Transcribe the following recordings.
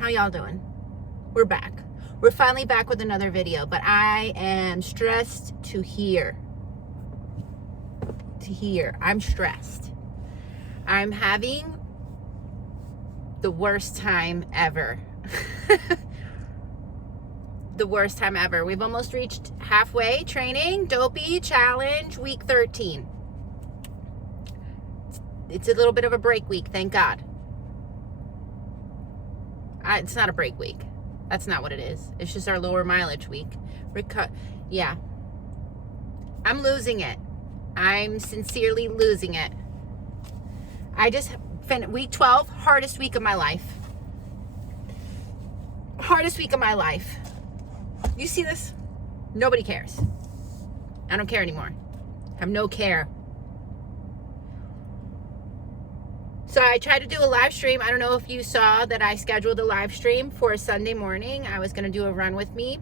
How y'all doing? We're back. We're finally back with another video, but I am stressed to here. I'm stressed. I'm having the worst time ever. The worst time ever. We've almost reached halfway training. Dopey challenge week 13. It's a little bit of a break week, thank God. It's not a break week. That's not what it is. It's just our lower mileage week. Yeah. I'm losing it. I'm sincerely losing it. I just finished week 12, hardest week of my life. Hardest week of my life. You see this? Nobody cares. I don't care anymore. I have no care. So I tried to do a live stream. I don't know if you saw that I scheduled a live stream for a Sunday morning. I was going to do a run with me.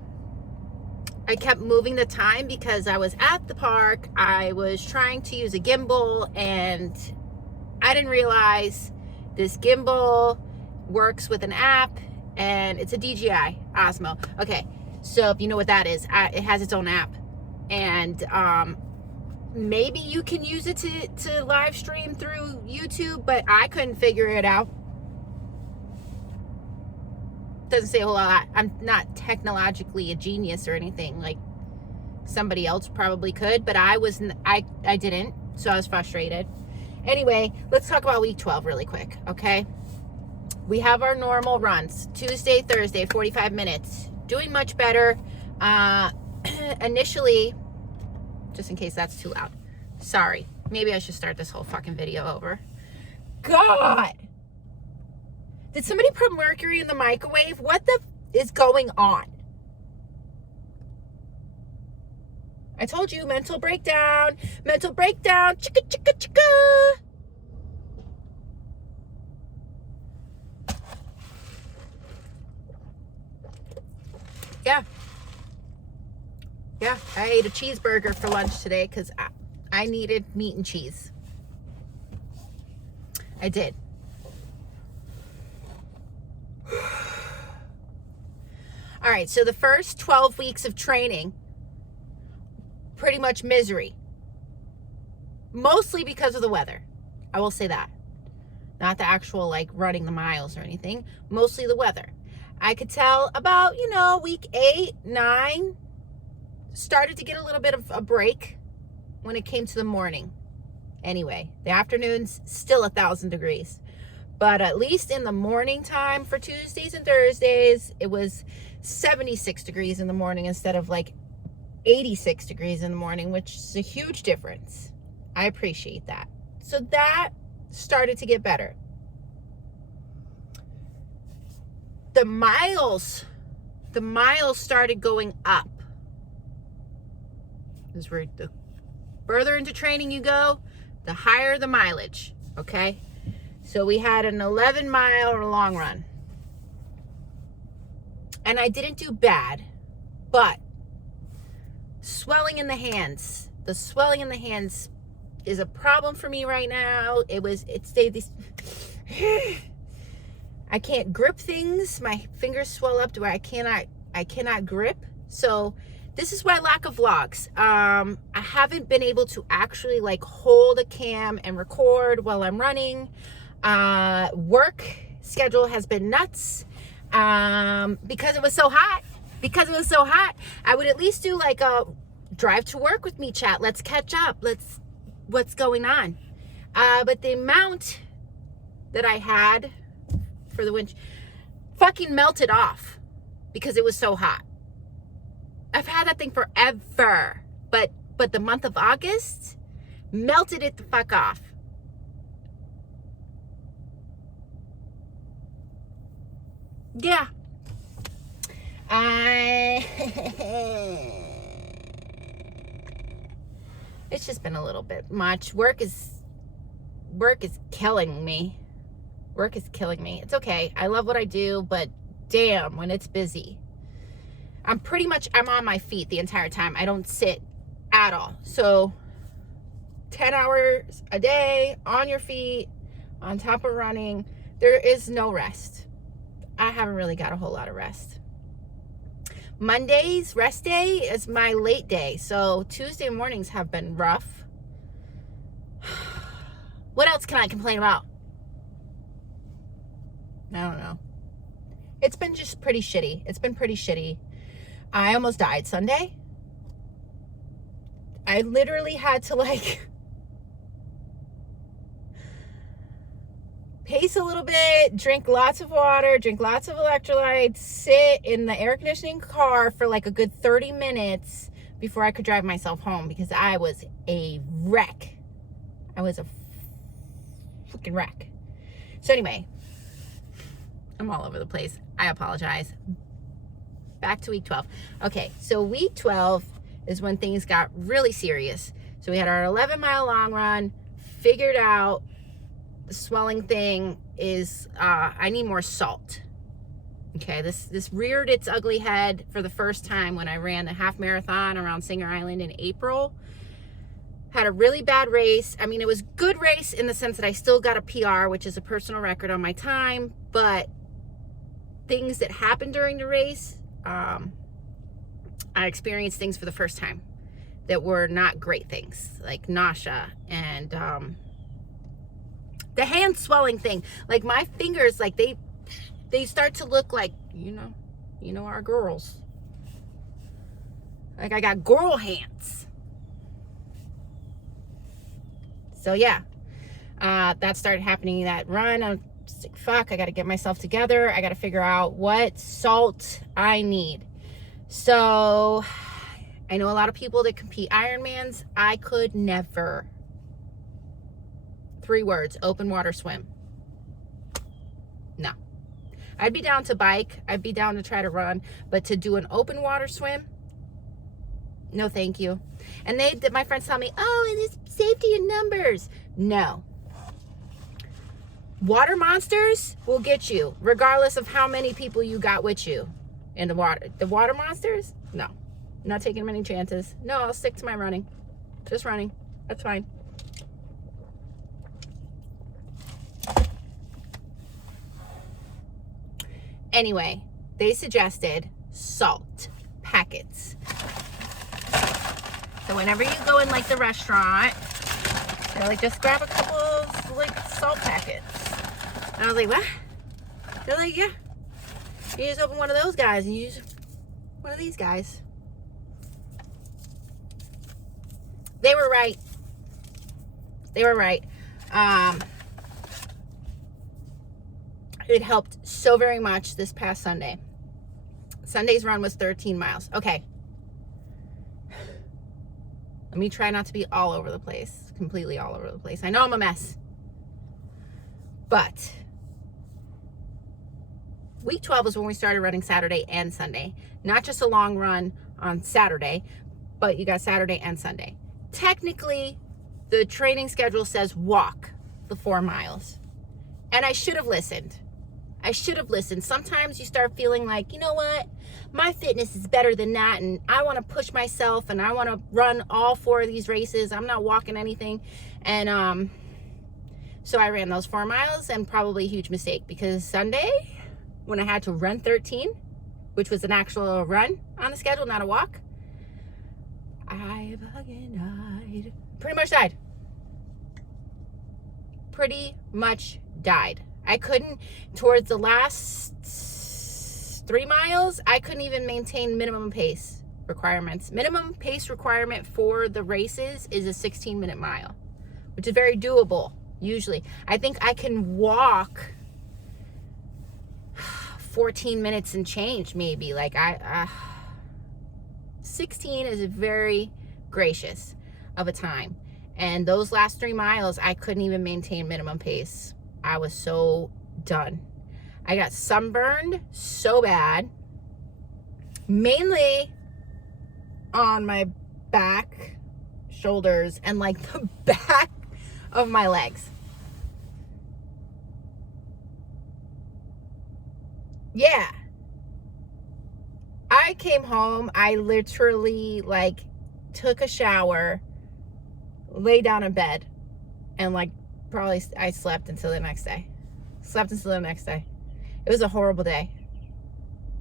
I kept moving the time because I was at the park. I was trying to use a gimbal and I didn't realize this gimbal works with an app and it's a DJI Osmo. Okay, so if you know what that is, it has its own app. And maybe you can use it to live stream through YouTube, but I couldn't figure it out. Doesn't say a whole lot. I'm not technologically a genius or anything. Like somebody else probably could, but I didn't, so I was frustrated. Anyway, let's talk about week 12 really quick, okay? We have our normal runs, Tuesday, Thursday, 45 minutes. Doing much better. Initially, just in case that's too loud. Sorry. Maybe I should start this whole fucking video over. God! Did somebody put mercury in the microwave? What the is going on? I told you, mental breakdown. Mental breakdown. Chicka, chicka, chicka. Yeah, I ate a cheeseburger for lunch today because I needed meat and cheese. I did. All right, so the first 12 weeks of training, pretty much misery. Mostly because of the weather. I will say that. Not the actual, like, running the miles or anything. Mostly the weather. I could tell about, week 8, 9, started to get a little bit of a break when it came to the morning. Anyway, the afternoon's still 1,000 degrees. But at least in the morning time for Tuesdays and Thursdays, it was 76 degrees in the morning instead of like 86 degrees in the morning, which is a huge difference. I appreciate that. So that started to get better. The miles started going up. This is where the further into training you go, the higher the mileage, okay? So we had an 11-mile long run. And I didn't do bad, but swelling in the hands. The swelling in the hands is a problem for me right now. It stayed this. I can't grip things. My fingers swell up to where I cannot grip. So this is why I lack of vlogs. I haven't been able to actually like hold a cam and record while I'm running. Work schedule has been nuts. Because it was so hot. I would at least do like a drive to work with me chat. Let's catch up. What's going on? But the amount that I had for the winch fucking melted off because it was so hot. I've had that thing forever, but the month of August melted it the fuck off. Yeah. It's just been a little bit much. Work is killing me. Work is killing me. It's okay. I love what I do, but damn, when it's busy. I'm on my feet the entire time. I don't sit at all. So 10 hours a day on your feet, on top of running. There is no rest. I haven't really got a whole lot of rest. Monday's rest day is my late day. So Tuesday mornings have been rough. What else can I complain about? I don't know. It's been just pretty shitty. It's been pretty shitty. I almost died Sunday. I literally had to like pace a little bit, drink lots of water, drink lots of electrolytes, sit in the air conditioning car for like a good 30 minutes before I could drive myself home because I was a wreck. I was a freaking wreck. So anyway, I'm all over the place. I apologize. Back to week 12. Okay, so week 12 is when things got really serious. So we had our 11-mile long run, figured out the swelling thing is I need more salt. Okay, this reared its ugly head for the first time when I ran the half marathon around Singer Island in April. Had a really bad race. I mean, it was good race in the sense that I still got a PR, which is a personal record on my time, but things that happened during the race, I experienced things for the first time that were not great things, like nausea and the hand swelling thing. Like my fingers, like they start to look like, you know our girls. Like I got girl hands. So yeah, that started happening that run. I'm just like, fuck, I got to get myself together. I got to figure out what salt I need. So I know a lot of people that compete Ironmans. I could never. 3 words, open water swim. No. I'd be down to bike. I'd be down to try to run. But to do an open water swim, no thank you. And my friends tell me, oh, it is safety in numbers. No. Water monsters will get you, regardless of how many people you got with you in the water. The water monsters? No. I'm not taking many chances. No, I'll stick to my running. Just running. That's fine. Anyway, they suggested salt packets. So whenever you go in like the restaurant, they're like, just grab a couple of like salt packets. And I was like, what? They're like, yeah. You just open one of those guys and you use one of these guys. They were right. They were right. It helped so very much this past Sunday. Sunday's run was 13 miles. Okay. Let me try not to be all over the place. Completely all over the place. I know I'm a mess. But week 12 is when we started running Saturday and Sunday. Not just a long run on Saturday, but you got Saturday and Sunday. Technically, the training schedule says walk the 4 miles. And I should have listened. Sometimes you start feeling like, you know what? My fitness is better than that. And I want to push myself and I want to run all 4 of these races. I'm not walking anything. And so I ran those 4 miles, and probably a huge mistake because Sunday when I had to run 13, which was an actual run on the schedule, not a walk, I fucking died. Pretty much died. I couldn't, towards the last 3 miles, I couldn't even maintain minimum pace requirements. Minimum pace requirement for the races is a 16-minute mile, which is very doable, usually. I think I can walk 14 minutes and change, maybe. Like, 16 is very gracious of a time. And those last 3 miles, I couldn't even maintain minimum pace. I was so done. I got sunburned so bad, mainly on my back, shoulders, and like the back of my legs. Yeah. I came home, I literally like took a shower, lay down in bed, and like probably I slept until the next day. It It was a horrible day.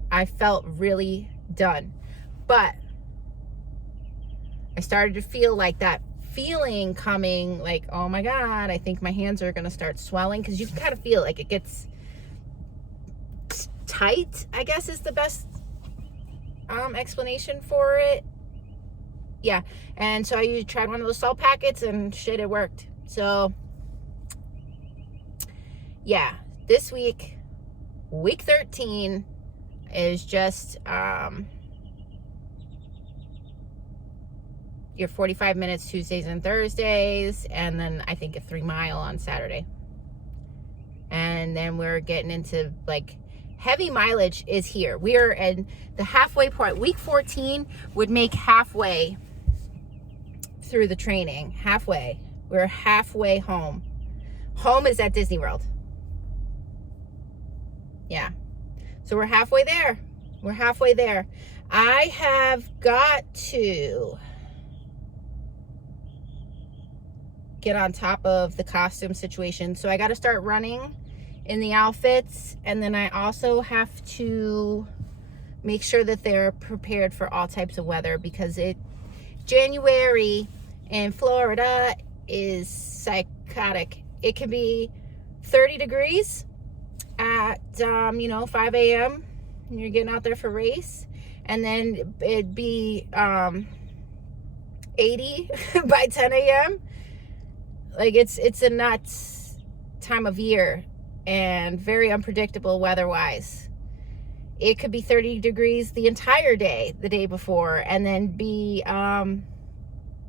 I felt really done. But I started to feel like that feeling coming, like, oh my God, I think my hands are going to start swelling, because you can kind of feel like it gets tight, I guess is the best explanation for it. Yeah. And so I tried one of those salt packets, and shit, it worked. So yeah, this week, week 13 is just your 45 minutes Tuesdays and Thursdays, and then I think a 3 mile on Saturday. And then we're getting into like heavy mileage is here. We are at the halfway point. Week 14 would make halfway through the training. Halfway. We're halfway home. Home is at Disney World. Yeah. So we're halfway there. We're halfway there. I have got to get on top of the costume situation. So I got to start running in the outfits, and then I also have to make sure that they're prepared for all types of weather, because January in Florida is psychotic. It can be 30 degrees at 5 a.m. and you're getting out there for race, and then it'd be 80 by 10 a.m. Like it's a nuts time of year, and very unpredictable weather-wise. It could be 30 degrees the entire day, the day before, and then be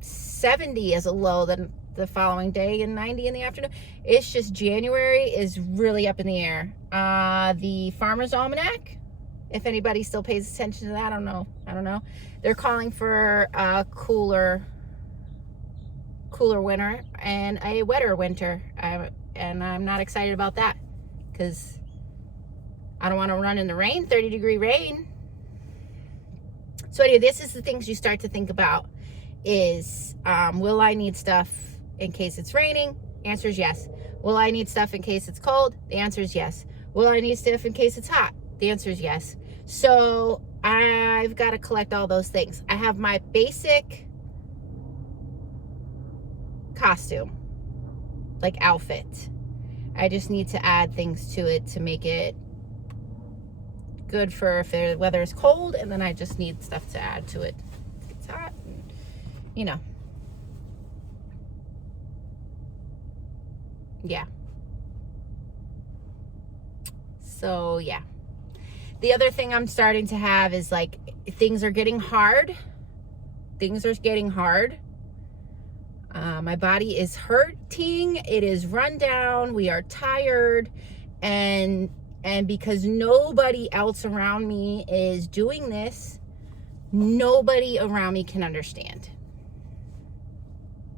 70 as a low the following day, and 90 in the afternoon. It's just, January is really up in the air. The Farmer's Almanac, if anybody still pays attention to that, I don't know. They're calling for a cooler winter and a wetter winter. And I'm not excited about that, because I don't want to run in the rain, 30-degree rain. So anyway, this is the things you start to think about is, will I need stuff in case it's raining? Answer is yes. Will I need stuff in case it's cold? The answer is yes. Will I need stuff in case it's hot? The answer is yes. So I've got to collect all those things. I have my basic costume, like outfit. I just need to add things to it to make it good for if the weather is cold, and then I just need stuff to add to it if it's hot, and, yeah. So yeah, the other thing I'm starting to have is like, things are getting hard. My body is hurting. It is run down. We are tired, and because nobody else around me is doing this, nobody around me can understand,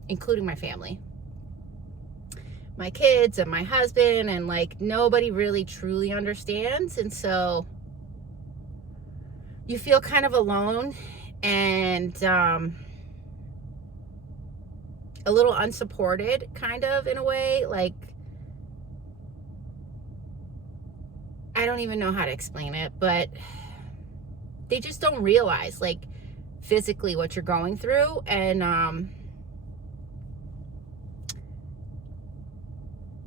including my family, my kids and my husband, and like nobody really truly understands. And so you feel kind of alone, and a little unsupported, kind of, in a way. Like, I don't even know how to explain it, but they just don't realize, like, physically what you're going through. And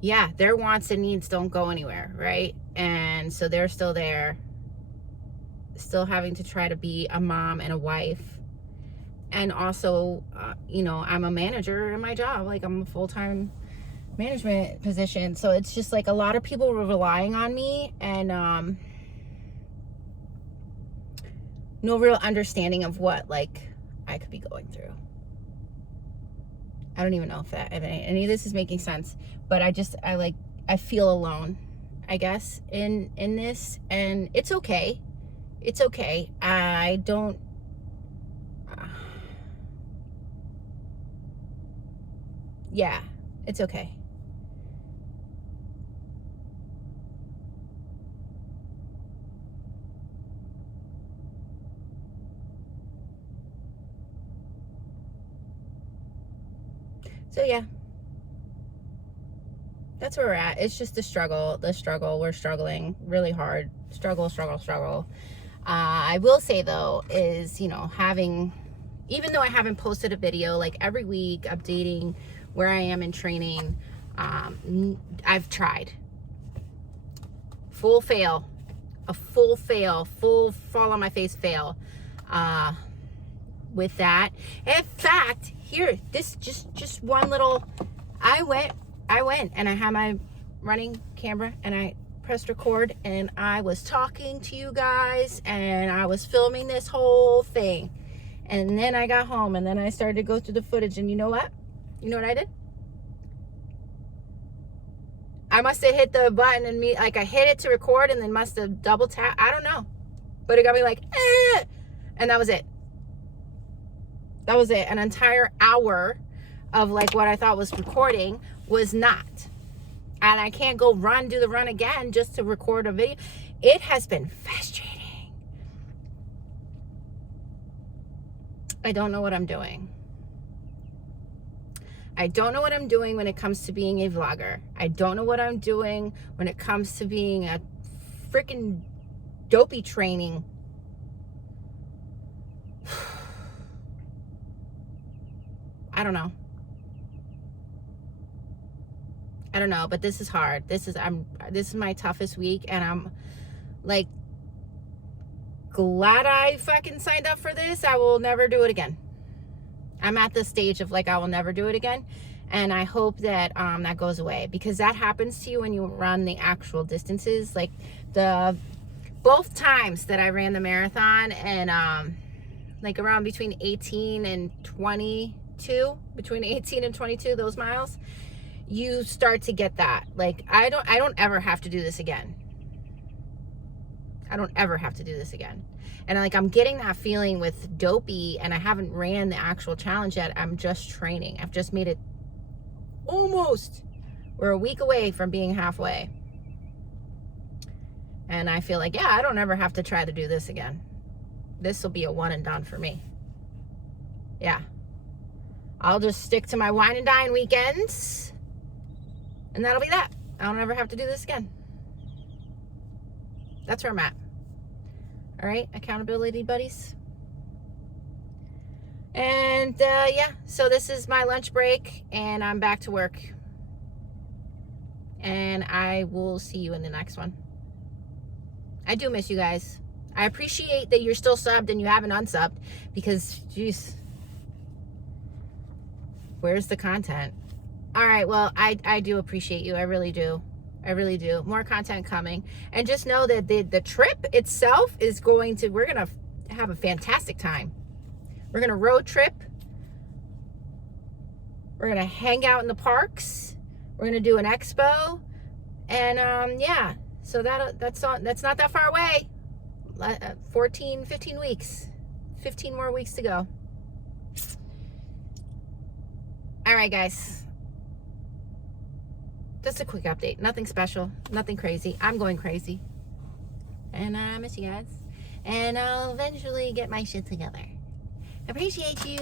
yeah, their wants and needs don't go anywhere, right? And so they're still there, still having to try to be a mom and a wife. And also, I'm a manager in my job. Like, I'm a full-time management position. So it's just like a lot of people were relying on me, and no real understanding of what, like, I could be going through. I don't even know if any of this is making sense, but I feel alone, I guess, in this. And it's okay. It's okay. I don't, yeah, it's okay. So yeah, that's where we're at. It's just the struggle. We're struggling really hard. Struggle. I will say though is, you know, even though I haven't posted a video like every week updating where I am in training, I've tried. Full fall on my face fail with that. In fact, here, this just one little, I went and I had my running camera and I pressed record and I was talking to you guys and I was filming this whole thing. And then I got home and then I started to go through the footage, and you know what? You know what I did? I must have hit the button and I hit it to record and then must have double tapped. I don't know. But it got me like, eh! And that was it. That was it. An entire hour of like what I thought was recording was not. And I can't go do the run again just to record a video. It has been frustrating. I don't know what I'm doing. I don't know what I'm doing when it comes to being a vlogger. I don't know what I'm doing when it comes to being a freaking dopey training. I don't know, but this is hard. This is my toughest week, and I'm like glad I fucking signed up for this. I will never do it again. I'm at the stage of like, I will never do it again. And I hope that that goes away, because that happens to you when you run the actual distances. Like both times that I ran the marathon, and like around between 18 and 22, those miles, you start to get that. Like, I don't ever have to do this again. And like, I'm getting that feeling with Dopey, and I haven't ran the actual challenge yet. I'm just training. I've just made it we're a week away from being halfway. And I feel like, yeah, I don't ever have to try to do this again. This will be a one and done for me. Yeah. I'll just stick to my wine and dine weekends, and that'll be that. I don't ever have to do this again. That's where I'm at. All right, accountability buddies. And yeah, so this is my lunch break, and I'm back to work. And I will see you in the next one. I do miss you guys. I appreciate that you're still subbed and you haven't unsubbed, because, geez, where's the content? All right, well, I do appreciate you. I really do. More content coming. And just know that the trip itself is we're going to have a fantastic time. We're going to road trip. We're going to hang out in the parks. We're going to do an expo. And yeah, so that's not that far away. 15 weeks. 15 more weeks to go. All right, guys. Just a quick update. Nothing special. Nothing crazy. I'm going crazy. And I miss you guys. And I'll eventually get my shit together. Appreciate you.